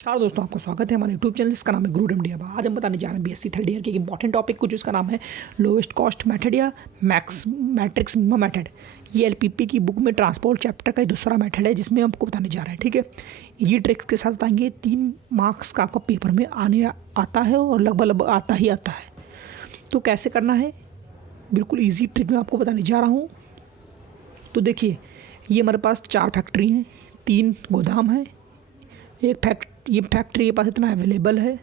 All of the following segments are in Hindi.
नमस्कार दोस्तों, आपका स्वागत है हमारे यूट्यूब चैनल जिसका नाम है गुरु डमडिया। आज हम बताने जा रहे हैं बीएससी थर्ड ईयर के एक इंपॉर्टेंट टॉपिक को जिसका नाम है लोवेस्ट कॉस्ट मेथड या मैट्रिक्स मिनिमम मेथड। ये एलपीपी की बुक में ट्रांसपोर्ट चैप्टर का दूसरा मेथड है जिसमें हमको बताने जा रहे हैं। ठीक है, ये ट्रिक्स के साथ बताएंगे 3 मार्क्स का आपका पेपर में आने आता है और लगभग आता ही आता है। तो कैसे करना है, बिल्कुल ईजी ट्रिक में आपको बताने जा रहा हूँ। तो देखिए, ये हमारे पास 4 फैक्ट्री हैं, 3 गोदाम हैं, ये फैक्ट्री के पास इतना अवेलेबल है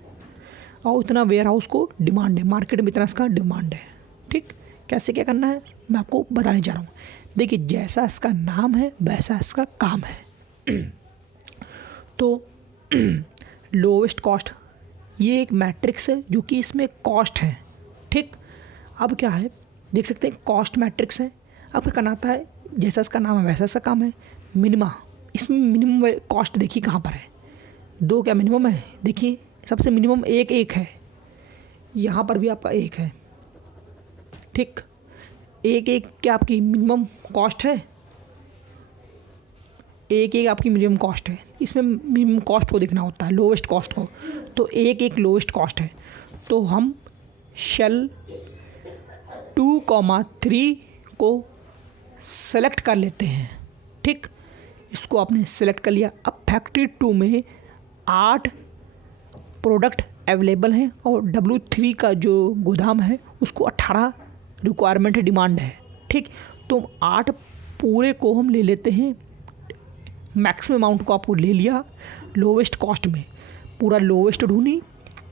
और इतना वेयर हाउस को डिमांड है, मार्केट में इतना इसका डिमांड है। ठीक, कैसे क्या करना है मैं आपको बताने जा रहा हूँ। देखिए, जैसा इसका नाम है वैसा इसका काम है। तो लोवेस्ट कॉस्ट ये एक मैट्रिक्स है जो कि इसमें कॉस्ट है। ठीक, अब क्या है देख सकते हैं, कॉस्ट मैट्रिक्स है। अब क्या करना आता है, जैसा इसका नाम है वैसा इसका काम है। मिनिमा, इसमें मिनिमम कॉस्ट देखिए कहाँ पर है, 2 क्या मिनिमम है। देखिए, सबसे मिनिमम 1 है, यहाँ पर भी आपका 1 है। ठीक, 1 क्या आपकी मिनिमम कॉस्ट है, 1 आपकी मिनिमम कॉस्ट है। इसमें मिनिमम कॉस्ट को देखना होता है, लोवेस्ट कॉस्ट को। तो 1 लोवेस्ट कॉस्ट है। तो हम शेल 2,3 को सेलेक्ट कर लेते हैं। ठीक, इसको आपने सेलेक्ट कर लिया। अब फैक्ट्री 2 में 8 प्रोडक्ट अवेलेबल हैं और W3 का जो गोदाम है उसको 18 रिक्वायरमेंट डिमांड है। ठीक, तो 8 पूरे को हम ले लेते हैं, मैक्सिमम अमाउंट को आपको ले लिया लोवेस्ट कॉस्ट में, पूरा लोवेस्ट ढूंढी।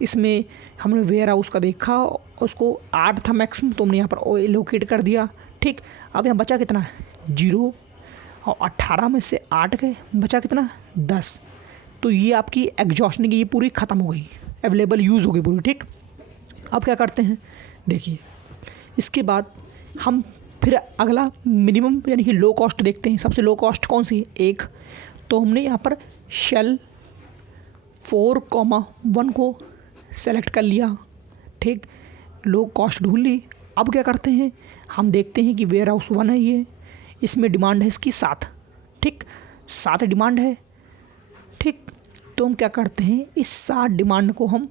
इसमें हमने वेयर हाउस का देखा, उसको 8 था मैक्सिमम, तो हमने यहाँ पर एलोकेट कर दिया। ठीक, अब यहाँ बचा कितना है 0 और 18 में से 8 गए, बचा कितना 10। तो ये आपकी एग्जॉस्टिंग की ये पूरी ख़त्म हो गई, अवेलेबल यूज़ हो गई पूरी। ठीक, अब क्या करते हैं, देखिए इसके बाद हम फिर अगला मिनिमम यानी कि लो कॉस्ट देखते हैं। सबसे लो कॉस्ट कौन सी है, 1। तो हमने यहाँ पर शेल 4,1 को सेलेक्ट कर लिया। ठीक, लो कॉस्ट ढूंढ ली। अब क्या करते हैं, हम देखते हैं कि वेयर हाउस 1 है, ये इसमें डिमांड है इसकी 7। ठीक, 7 डिमांड है। ठीक, तो हम क्या करते हैं, इस 7 डिमांड को हम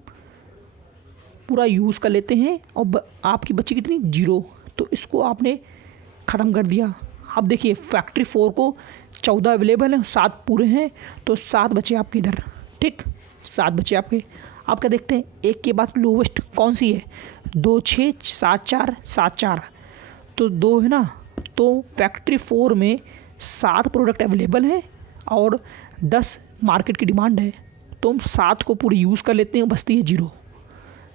पूरा यूज़ कर लेते हैं और आपकी बची कितनी 0। तो इसको आपने ख़त्म कर दिया। अब देखिए, फैक्ट्री 4 को 14 अवेलेबल हैं, 7 पूरे हैं, तो 7 बचे आपके इधर। ठीक, 7 बचे आपके। आप क्या देखते हैं, 1 के बाद लोवेस्ट कौन सी है, 2, 6, 7, 4, 7, 4, तो 2 है ना। तो फैक्ट्री 4 में 7 प्रोडक्ट अवेलेबल हैं और 10 मार्केट की डिमांड है। तो हम 7 को पूरी यूज़ कर लेते हैं, बचती है 0।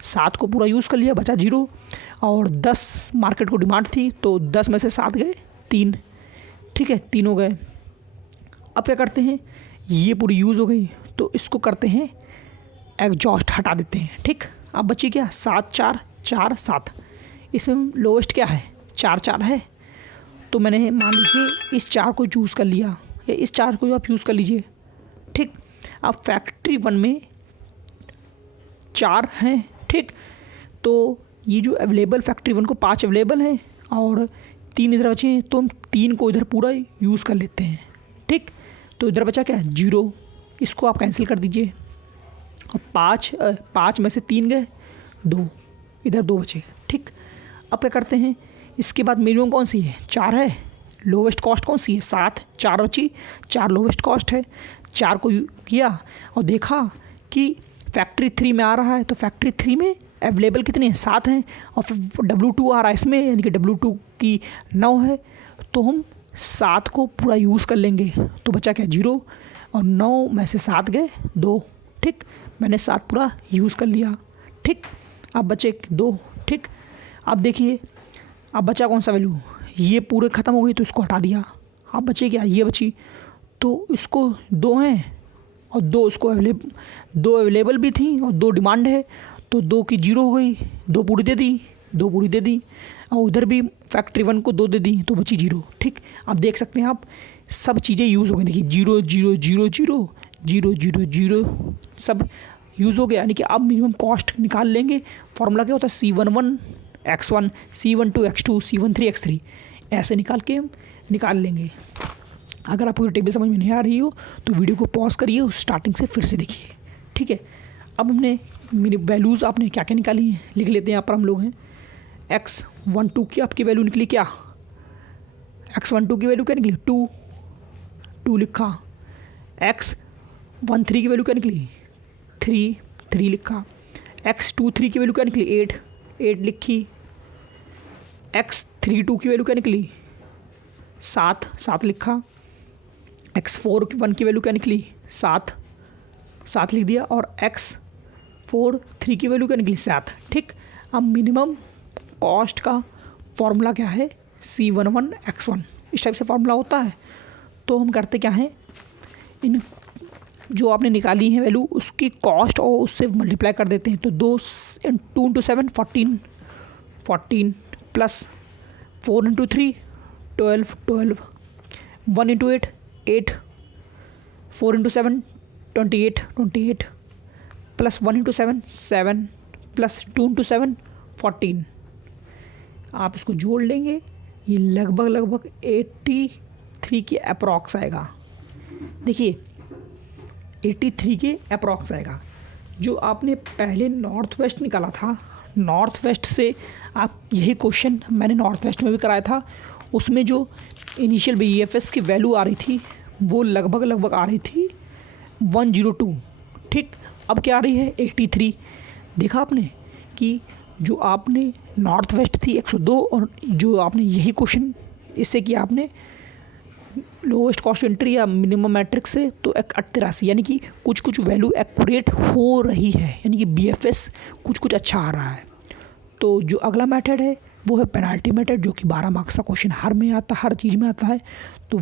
7 को पूरा यूज़ कर लिया, बचा 0 और 10 मार्केट को डिमांड थी, तो 10 में से 7 गए 3। ठीक है, 3 हो गए। अब क्या करते हैं, ये पूरी यूज़ हो गई, तो इसको करते हैं एग्जॉस्ट, हटा देते हैं। ठीक, अब बची क्या 7, 4, 4, 7। इसमें लोवेस्ट क्या है 4, 4 है। तो मैंने मान लीजिए इस 4 को चूज़ कर लिया, या इस 4 को आप यूज़ कर लीजिए। ठीक, अब फैक्ट्री 1 में 4 हैं। ठीक, तो ये जो अवेलेबल फैक्ट्री 1 को 5 अवेलेबल हैं और 3 इधर बचे हैं, तो हम 3 को इधर पूरा यूज़ कर लेते हैं। ठीक, तो इधर बचा क्या 0, इसको आप कैंसिल कर दीजिए। और 5 में से 3 गए, 2 इधर 2 बचे। ठीक, अब क्या करते हैं, इसके बाद मिनिमम कौन सी है 4 है, लोवेस्ट कॉस्ट कौन सी है 7, 4 बची, 4 लोवेस्ट कॉस्ट है। 4 को किया और देखा कि फैक्ट्री 3 में आ रहा है, तो फैक्ट्री 3 में अवेलेबल कितने हैं 7 हैं, और फिर W2 आ रहा है इसमें, यानी कि W2 की 9 है। तो हम 7 को पूरा यूज़ कर लेंगे, तो बचा क्या 0 और 9 में से 7 गए 2। ठीक, मैंने 7 पूरा यूज़ कर लिया। ठीक, अब बचे 2। ठीक, अब देखिए, अब बचा कौन सा वैल्यू, ये पूरे ख़त्म हो गई, तो इसको हटा दिया। अब बचे क्या, ये बची, तो इसको 2 हैं और 2 उसको 2 अवेलेबल भी थी और 2 डिमांड है, तो 2 की 0 हो गई, 2 पूरी दे दी, 2 पूरी दे दी, और उधर भी फैक्ट्री 1 को 2 दे दी, तो बची 0। ठीक, अब देख सकते हैं आप सब चीज़ें यूज़ हो गई। देखिए 0, 0, 0, 0, 0, 0, 0 सब यूज़ हो गया, यानी कि अब मिनिमम कॉस्ट निकाल लेंगे। फॉर्मूला क्या होता है, C11 X1, C12 X2, C13 X3, ऐसे निकाल लेंगे। अगर आपको ये टेबल समझ में नहीं आ रही हो तो वीडियो को पॉज करिए, उस स्टार्टिंग से फिर से देखिए। ठीक है, अब हमने मेरी वैल्यूज़ आपने क्या क्या निकाली हैं लिख लेते हैं। यहाँ पर हम लोग हैं x12 की आपकी वैल्यू निकली क्या, x12 की वैल्यू क्या निकली 2 लिखा, x13 की वैल्यू क्या निकली 3 लिखा, x23 की वैल्यू क्या निकली 8 लिखी, x32 की वैल्यू क्या निकली 7 लिखा, x41 की वैल्यू क्या निकली 7 लिख दिया, और x43 की वैल्यू क्या निकली 7। ठीक, अब मिनिमम कॉस्ट का फॉर्मूला क्या है, C11x1, इस टाइप से फॉर्मूला होता है। तो हम करते क्या हैं, इन जो आपने निकाली है वैल्यू उसकी कॉस्ट और उससे मल्टीप्लाई कर देते हैं। तो 2 × 7 14 प्लस 4 × 3 12 1 × 8 4 × 7 28 प्लस 1 × 7 प्लस 2 × 7 14। आप इसको जोड़ लेंगे, ये लगभग 83 के अप्रॉक्स आएगा। देखिए 83 के अप्रॉक्स आएगा। जो आपने पहले नॉर्थ वेस्ट निकाला था, नॉर्थ वेस्ट से आप यही क्वेश्चन मैंने नॉर्थ वेस्ट में भी कराया था, उसमें जो इनिशियल BEFS की वैल्यू आ रही थी वो लगभग आ रही थी 102। ठीक, अब क्या आ रही है 83। देखा आपने कि जो आपने नॉर्थ वेस्ट थी 102 और जो आपने यही क्वेश्चन इससे किया आपने लोवेस्ट कॉस्ट एंट्री या मिनिमम मैट्रिक्स से, तो 83, यानी कि कुछ वैल्यू एक्यूरेट हो रही है, यानी कि BFS कुछ अच्छा आ रहा है। तो जो अगला मेथड है वो है पेनाल्टी मेथड, जो कि 12 मार्क्स का क्वेश्चन हर चीज़ में आता है। तो